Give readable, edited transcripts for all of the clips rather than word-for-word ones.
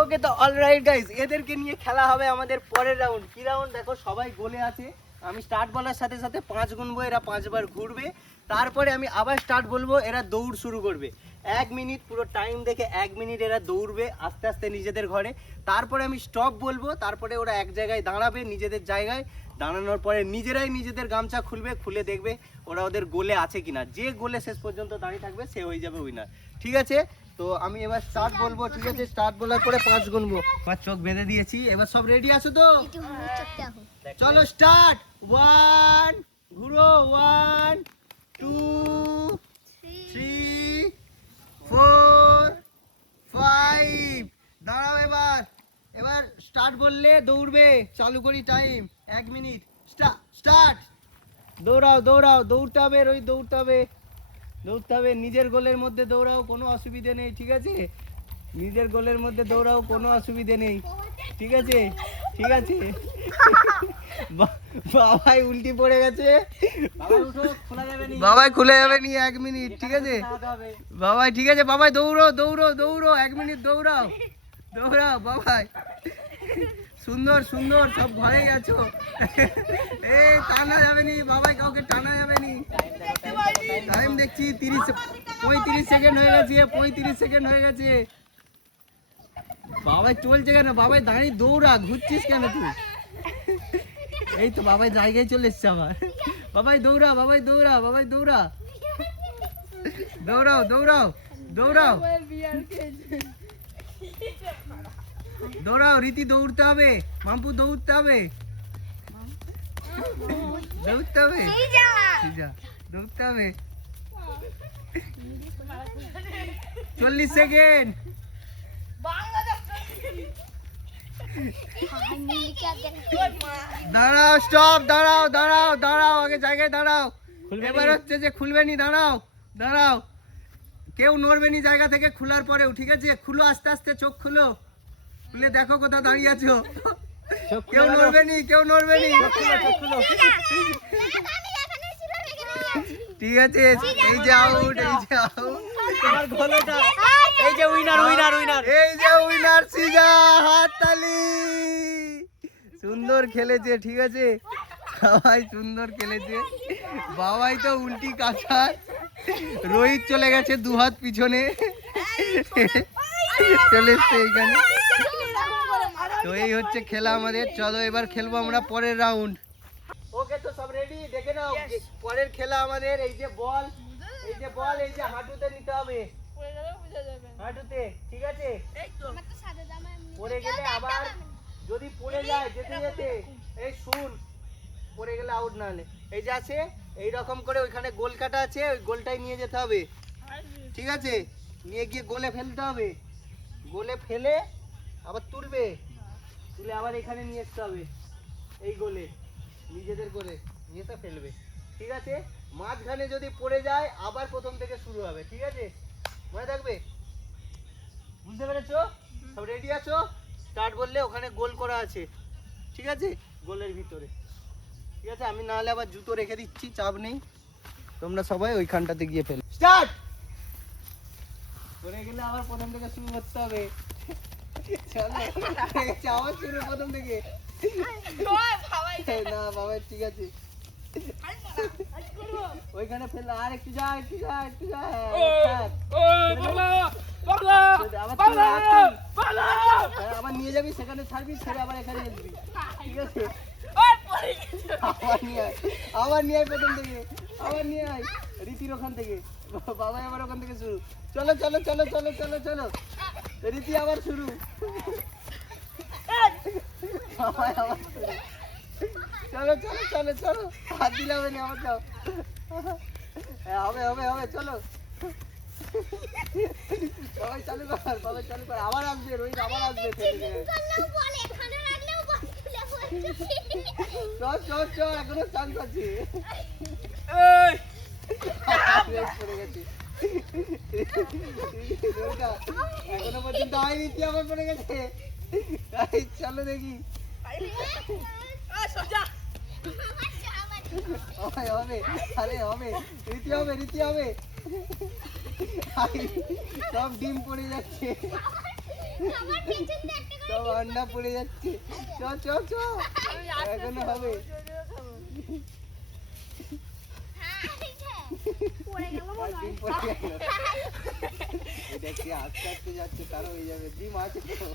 ওকে তো alright guys, এদেরকে নিয়ে খেলা হবে আমাদের পরের রাউন্ড। কি রাউন্ড দেখো, সবাই গোলে আছে। আমি স্টার্ট বলার সাথে সাথে 5 গুনবো, এরা 5 বার ঘুরবে। তারপরে আমি আবার স্টার্ট বলবো, এরা দৌড় শুরু করবে। 1 মিনিট পুরো টাইম দেখে 1 মিনিট এরা দৌড়বে আস্তে আস্তে নিজেদের ঘরে। তারপরে আমি স্টপ বলবো, তারপরে ওরা এক জায়গায় দাঁড়াবে নিজেদের জায়গায়। দাঁড়ানোর পরে নিজেরাই নিজেদের গামছা খুলবে, খুলে দেখবে ওরা ওদের গোলে আছে কিনা। যে গোলে শেষ পর্যন্ত দাঁড়িয়ে থাকবে সে হয়ে যাবে উইনার। ঠিক আছে, তো আমি এবার স্টার্ট বলবো। ঠিক আছে, স্টার্ট বলার পরে 5 গুনবো। আমার চোখ বেঁধে দিয়েছি, এবার সব রেডি আছো তো? চলো স্টার্ট। 1 ঘুরো, 1 2 3 4 5। দাঁড়াও, এবার স্টার্ট বললে দৌড়বে। চালু করি টাইম, 1 মিনিট। স্টার্ট। দৌড়াও, দৌড়তে হবে, রোহিত দৌড়তে হবে। নিজের গোলের মধ্যে দৌড়াও, কোনো অসুবিধে নেই। ঠিক আছে, নিজের গোলের মধ্যে দৌড়াও, কোনো অসুবিধে নেই। ঠিক আছে। বাবাই উল্টি পড়ে গেছে, বাবাই খুলে যাবে নি। 1 মিনিট। ঠিক আছে বাবাই, ঠিক আছে বাবাই, দৌড়ো 1 মিনিট। দৌড়াও বাবাই। সুন্দর সব ঘরে গেছো। টানা যাবে নি বাবাই, কাউকে টানা যাবে নি। টাইম দেখছি 35 সেকেন্ড হয়ে গেছে। 35 সেকেন্ড হয়ে গেছে। বাবাই চলছে কেন? বাবাই দাঁড়িয়ে দৌড়া, ঘুরছিস কেন তুই? এই তো বাবাই জায়গায় চলে এসছে আবার। বাবাই দৌড়া। দৌড়াও রীতি, দৌড়তে হবে। মাম্পু দৌড়তে হবে। 40 সেকেন্ড। দাঁড়াও, স্টপ। দাঁড়াও, আগে জায়গায় দাঁড়াও। এবার হচ্ছে যে খুলবে নি। দাঁড়াও, কেউ নড়বে নি জায়গা থেকে খোলার পরেও। ঠিক আছে, খুলো আস্তে আস্তে, চোখ খুলে দেখো কোথাও দাঁড়িয়ে আছো। কেউ নড়বে নি। ঠিক আছে, এই যে আউট। এই যে উইনার সিজা। হাততালি। সুন্দর খেলেছে। ঠিক আছে, সবাই সুন্দর খেলেছে। বাবাই তো উল্টি কাঁচা। রোহিত চলে গেছে 2 হাত পিছনে, চলে এসছে এইখানে। তো এই হচ্ছে খেলা আমাদের। চলো এবার খেলবো আমরা পরের রাউন্ড। ওকে, তো সব রেডি? দেখে নাও পরের খেলা আমাদের। এই যে বল, এই যে হাঁটুতে নিতে হবে, হাঁটুতে। ঠিক আছে, পড়ে গেলে আবার যদি পড়ে যায় যেতে এই শুন, পড়ে গেলে আউট। না হলে এই যে আছে এইরকম করে, ওইখানে গোল কাটা আছে, ওই গোলটাই নিয়ে যেতে হবে। ঠিক আছে, নিয়ে গিয়ে গোলে ফেলতে হবে। গোলে ফেলে আবার তুলে আবার এখানে নিয়ে আসতে হবে। এই গোলে নিজেদের গোলে নিয়ে তো ফেলবে। ঠিক আছে, মাঝখানে যদি পড়ে যায় আবার প্রথম থেকে শুরু হবে। ঠিক আছে, মনে থাকবে? বুঝতে পেরেছো? সব রেডি আছো? স্টার্ট বললে ওখানে গোল করা আছে। ঠিক আছে, গোলের ভিতরে। ঠিক আছে, আমি না হলে আবার জুতো রেখে দিচ্ছি, চাপ নেই। তোমরা সবাই ওইখানটাতে গিয়ে ফেলো। স্টার্ট। পড়ে গেলে আবার প্রথম থেকে শুরু করতে হবে। চলো, আবার শুরু প্রথম থেকে। না বাবা, ঠিক আছে, ওইখানে ফেললে আর একটু যা। আবার নিয়ে যাবি, সেখানে ছাড়বি, ছেড়ে আবার এখানে আসবি। ঠিক আছে, আবার নিয়ে আয় প্রথম থেকে, আবার নিয়ে আয় রীতির ওখান থেকে। বাবাই আবার ওখান থেকে শুরু। চলো রীতি আবার শুরু। বাবাই আবার শুরু। চলো হাত দিলে হবে না, আবার যাও। হবে চলো। সবাই চালু কর, আবার আসবে রোহিত, আবার আসবে। চল, এখনো চান্স আছে। এখনো পর্যন্ত হয়নি, আবার পড়ে গেছে। চলো দেখি। হবে রীতি হবে। সব ডিম পড়ে যাচ্ছে। সব আন্ডা পড়ে যাচ্ছে। চ চ চ এখনো হবে। দেখছি আস্তে আস্তে যাচ্ছে, তারও হয়ে যাবে। ডিম আছে তো?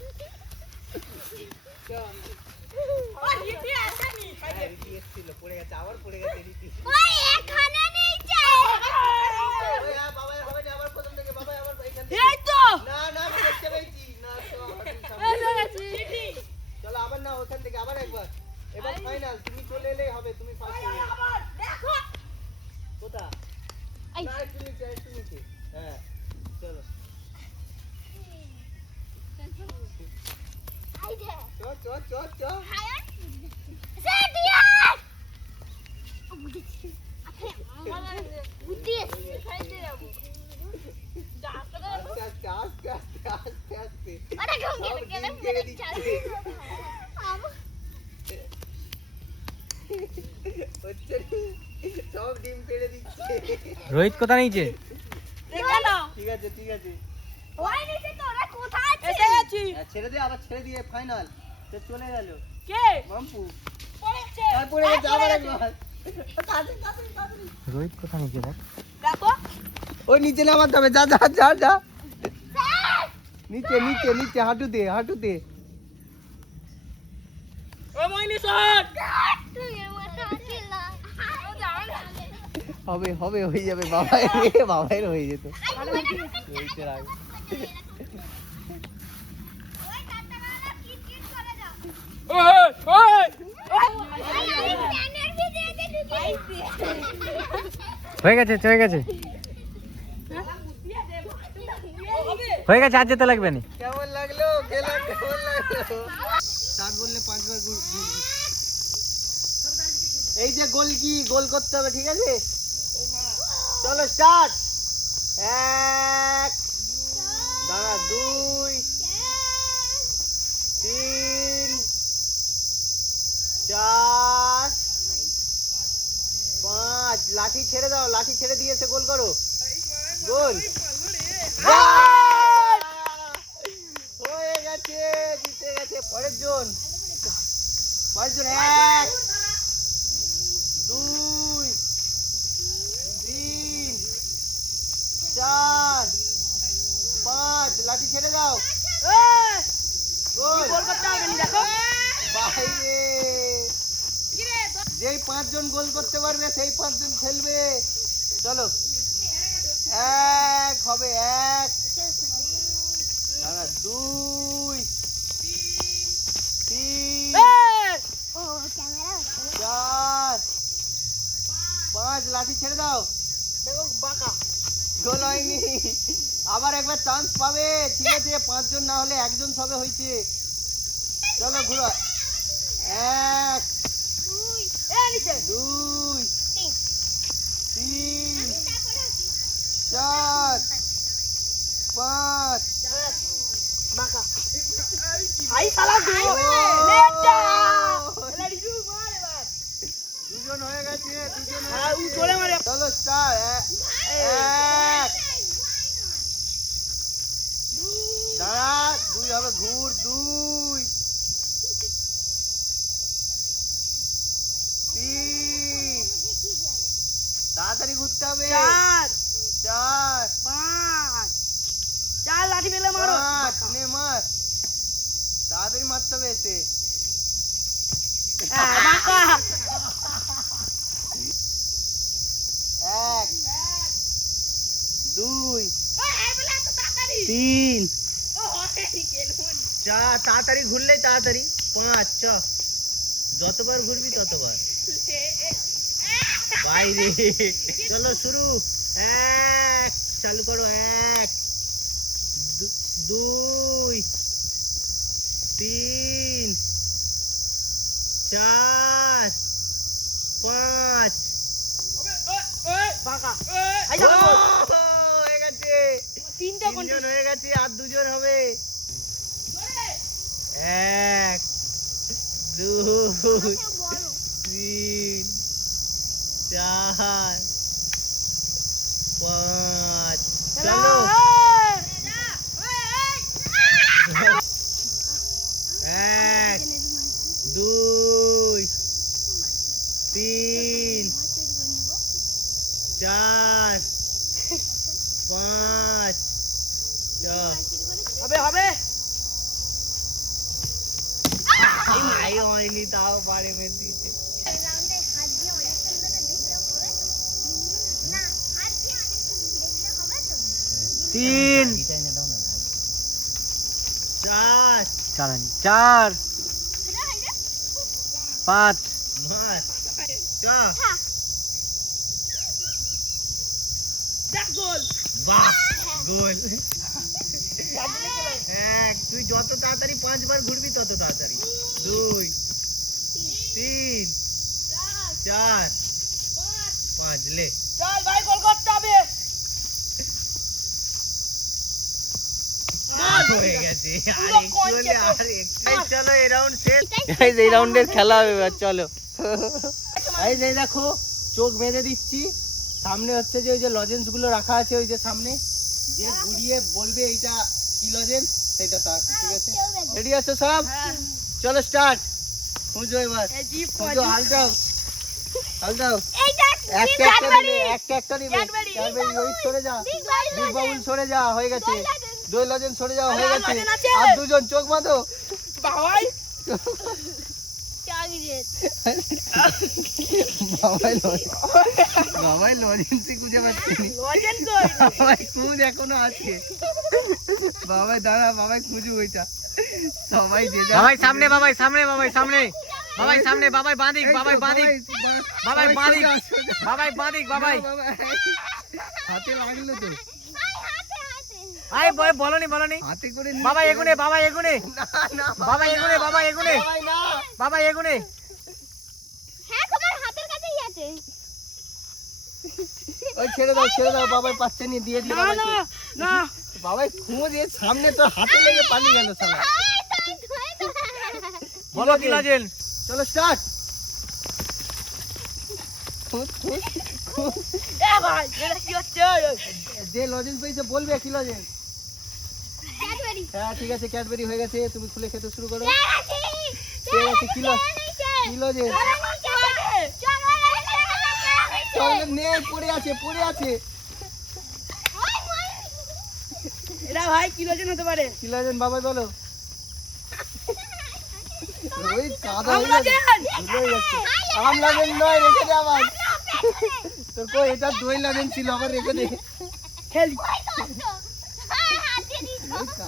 এসেছিল, পড়ে গেছে, আবার পড়ে গেছে রীতি। বাবা হবে না, আবার প্রথম থেকে বাবা আবার এখান থেকে। না না আমি দেখতে পেয়েছি না তো। চলো আবার না, ওখান থেকে আবার একবার। এবার ফাইনাল, তুমি চলে এলেই হবে, তুমি ফার্স্ট হবে। কোথা? না একটু নিচে, একটু নিচে। হ্যাঁ চলো চ চ চ চ। আস্তে আস্তে আস্তে আস্তে আস্তে সব ডিম পেড়ে দিচ্ছে। রোহিত কোথা নিচে? ঠিক আছে ঠিক আছে, ছেড়ে দে, আবার ছেড়ে দিয়ে ফাইনাল। চলে গেল কে? মাম্পু তারপরে আবার একবার। রোহিত কোথা নিচে? ওই নিচে নামাতে হবে। যা যা যা যা, নিচে নিচে নিচে, হাঁটুতে হাঁটুতে। হবে হবে, হয়ে যাবে। বাবাই হয়ে যেত। হয়ে গেছে হয়ে গেছে হয়ে গেছে, আর যেতে লাগবে না। কেমন লাগলো খেলা? কেমন লাগলো? স্টার্ট বললে 5 বার এই যে গোল, কি গোল করতে হবে, ঠিক আছে? চলো স্টার্ট। 1 দাঁড়া, 2 3 4 5। লাঠি ছেড়ে দাও, লাঠি ছেড়ে দিয়েছে, গোল করো। গোল হয়ে গেছে, জিতে গেছে। পরের জন 1 2 3 4 5। লাঠি ছেড়ে দাও, গোল। বাইরে। যেই 5 জন গোল করতে পারবে সেই 5 জন খেলবে। চলো 1 হবে, 1 দাঁড়া, 2 3 4 5। লাঠি ছেড়ে দাও, গোল হয়নি। আবার একবার চান্স পাবে, ঠিক আছে? 5 জন না হলে 1 জন সবে হয়েছে। চলো ঘুরো। 1 2 3 4 5। দুজন হয়ে গেছে, দুজন হয়ে গেছে। চলো স্টার। 1 দাঁড়া, 2 হবে, ঘুর। 2 3 তাড়াতাড়ি ঘুরতে হবে। 4 4 লাঠি পেলে মারো। 5 নে মার, তাড়াতাড়ি মারতে হবে এসে। 1 2 3 4। তাড়াতাড়ি ঘুরলেই তাড়াতাড়ি। 5 চ, যতবার ঘুরবি ততবার। বাইরে। চলো শুরু। 1 চালু করো। 1 2 3 4 5। হয়ে গেছে, 3 জন হয়ে গেছে, আর 2 জন হবে। 1 2 3 4 5। চলো 2 3 4 5 হবে হবে ভাই হয়নি তাও পারে মেরে দিতে। তিন 4 চার 5 মার গোল বাহ গোল। এক তুই যত তাড়াতাড়ি 5 বার ঘুরবি তত তাড়াতাড়ি। 2 3 4 5 লে চল ভাই গোল করতে হবে হয়ে গেছে। আর একটু হলে আর একটু। চলো এই রাউন্ড শেষ। গাইস এই রাউন্ডের খেলা হবে এবার চলো। গাইস এই দেখো চোখ বেঁধে দিচ্ছি। সামনে হচ্ছে যে ওই যে লজেন্স গুলো রাখা আছে ওই যে সামনে, যে ঘুরিয়ে বলবে এইটা কি লজেন্স সেটা তার। ঠিক আছে রেডি আছো সব? চলো স্টার্ট। খুঁজো এবার, খুঁজো। হাল দাও হাল দাও। একটা একটা দিবে, একটা একটা দিবে। ক্যাডবেরি রোহিত সরে যা, বিগ বাবুল সরে যা, হয়ে গেছে। দুই লজেন্স সরে যাও, হয়ে গেছে। আর দুজন চোখ বাঁধো। ভাই বাবাই লজেন্সই খুঁজে পাচ্ছি না। লজেন কই বাবাই খুঁজ এখনো আছে। বাবাই দাঁড়া, বাবাই খুঁজু ওইটা। সবাই যে যা। বাবাই সামনে, বাবাই সামনে, বাবাই সামনে, বাবাই সামনে, বাবাই বাঁদিক, বাবাই বাঁদিক, বাবাই বাঁদিক, বাবাই বাঁদিক, বাবাই। হাতে লাগলো তো। আই বয় বলনি বলনি। হাতে করে বাবাই এগুনে, বাবাই এগুনে, না না বাবাই এগুনে, বাবাই এগুনে, বাবাই না। বাবাই এগুনে। হ্যাঁ তোমার হাতের কাছেই আছে। ওই ছেড়ে দাও, বাবাই পাচ্ছে নি, দিয়ে দিও না না বাবাইকে। না বাবাই খুঁজ এর সামনে তো হাতে লেগে পালিয়ে গেল শালা। বলো কি লাজেন? চলো স্টার্ট। এ ভাই এটা কি হচ্ছে যে লজেন্স পেয়েছে বলবে কি লজেন্স। ক্যাডবেরি হ্যাঁ ঠিক আছে, ক্যাডবেরি হয়ে গেছে, তুমি খুলে খেতে শুরু করো। ঠিক আছে কি লজেন্স? চকলেট নেই, পড়ে আছে, পড়ে আছে। এটা ভাই কি লজেন হতে পারে কি লজেন্স বাবাই বলো। রোহিত কাদা আম হয়ে গেছে। লজেন ধুলো হয়ে যাচ্ছে। আম লজেন্স নয়, রেখে দে আবার। তোর কই এটা দই লজেন্স ছিল, আবার রেখে দে। খেলি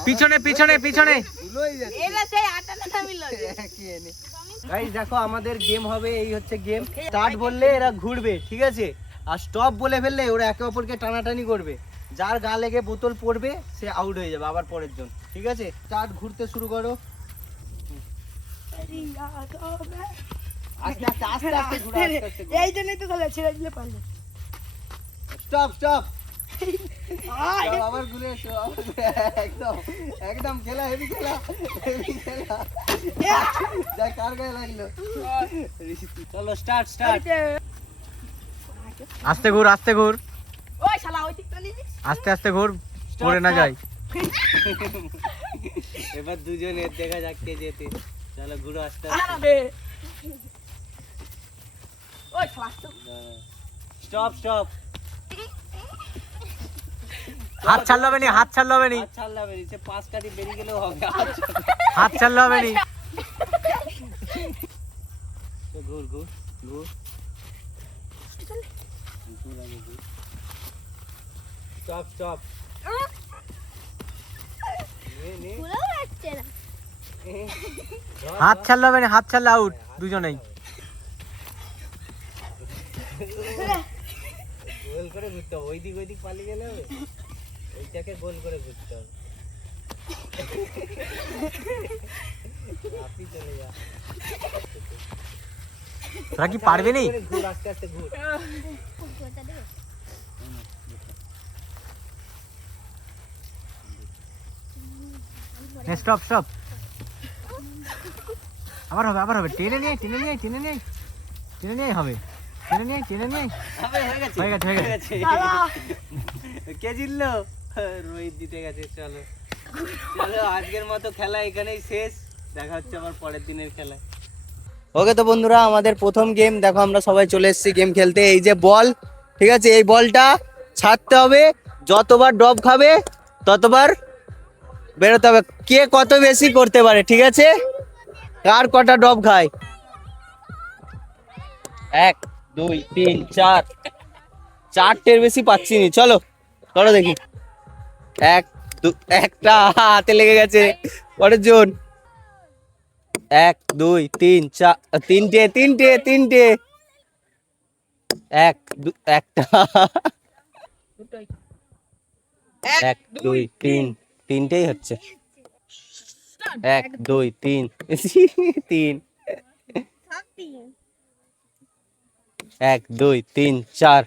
পিছনে পিছনে পিছনে। ধুলো হয়ে যাচ্ছে। এটা সেই আটাটা নামি লজেন কি এনে গাইস দেখো আমাদের গেম হবে, এই হচ্ছে গেম। স্টার্ট বললে এরা ঘুরবে, ঠিক আছে? আর স্টপ বলে ফেললে ওরা একে অপরকে টানাটানি করবে। যার গা লেগে বোতল পড়বে সে আউট হয়ে যাবে আবার পরের জন, ঠিক আছে? স্টার্ট, ঘুরতে শুরু করো। আস্তে আস্তে আস্তে আস্তে ঘুরো, আস্তে আস্তে ঘুরো। এই জন্যই তো তাহলে ছেড়ে দিলে পারলে স্টপ স্টপ। আবার ঘুরে এসো, একদম একদম খেলা হেভি, খেলা হেভি খেলা। যা কার গায়ে লাগলো। চলো স্টার্ট স্টার্ট। আস্তে ঘুর, আস্তে ঘুর, ওই শালা ওই দিকটা নিয়ে আস্তে আস্তে ঘুর, পড়ে না যায়। এবার দুজনের দেখা যাক কে যেতে। চলো ঘুরো আস্তে আস্তে। আরে ওই শালা স্টপ স্টপ। হাত ছাড়লে হবে নি, হাত ছাড়লে হবে নি, হাত ছাড়লে হবে, নিচে পাঁচ কাটি বেরিয়ে গেলেও হবে। হাত ছাড়লে হবে নি। ঘুর ঘুর ঘুর। Stop stop. ঘুরেও যাচ্ছে না। হাত ছাড়লে হবে নি, হাত ছাড়লে আউট দুজনেই। গোল করে ঘুরতে হবে, ওইদিক ওইদিক পালিয়ে গেলে হবে। এইটাকে গোল করে ঘুরতে হবে। আপনি চলে যা। তোরা কি পারবি নি? ঘুর আস্তে আস্তে ঘুর। ওটা দেবে? Stop stop. আবার হবে, আবার হবে। টেনে নিয়ে, টেনে নিয়ে, টেনে নিয়ে, টেনে নিয়ে হবে, টেনে নিয়ে, টেনে নিয়ে। হবে, হয়ে গেছে হয়ে গেছে, হয়ে গেছে। কে জিতলো? রোহিত জিতে গেছে। চলো চলো আজকের মতো খেলা এখানেই শেষ। দেখা হচ্ছে আবার পরের দিনের খেলায়। ওকে তো বন্ধুরা, আমাদের প্রথম গেম দেখো, আমরা সবাই চলে এসেছি গেম খেলতে। এই যে বল, ঠিক আছে, এই বলটা ছাড়তে হবে, যতবার ড্রপ খাবে ততবার বেরোতে হবে। কে কত বেশি করতে পারে, ঠিক আছে, কার কটা ড্রপ খায়। 1 2 3 4, 4টের বেশি পাচ্ছি নি। চলো চলো দেখি। একটা হাতে লেগে গেছে। পরের জন। 1 2 3 4, 3টে। একটা 1 2 3, 3টেই হচ্ছে। 1 2 3 3, 1 2 3 4,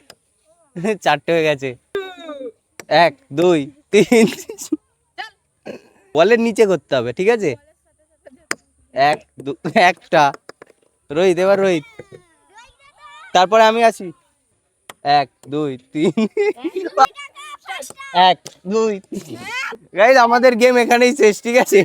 4টে হয়ে গেছে। 1 2 3, বলের নিচে করতে হবে, ঠিক আছে। 1 2, একটা। রোহিত, এবার রোহিত, তারপরে আমি আসি। 1 2 3, 1 2 3। গাইস, আমাদের গেম এখানেই শেষ, ঠিক আছে।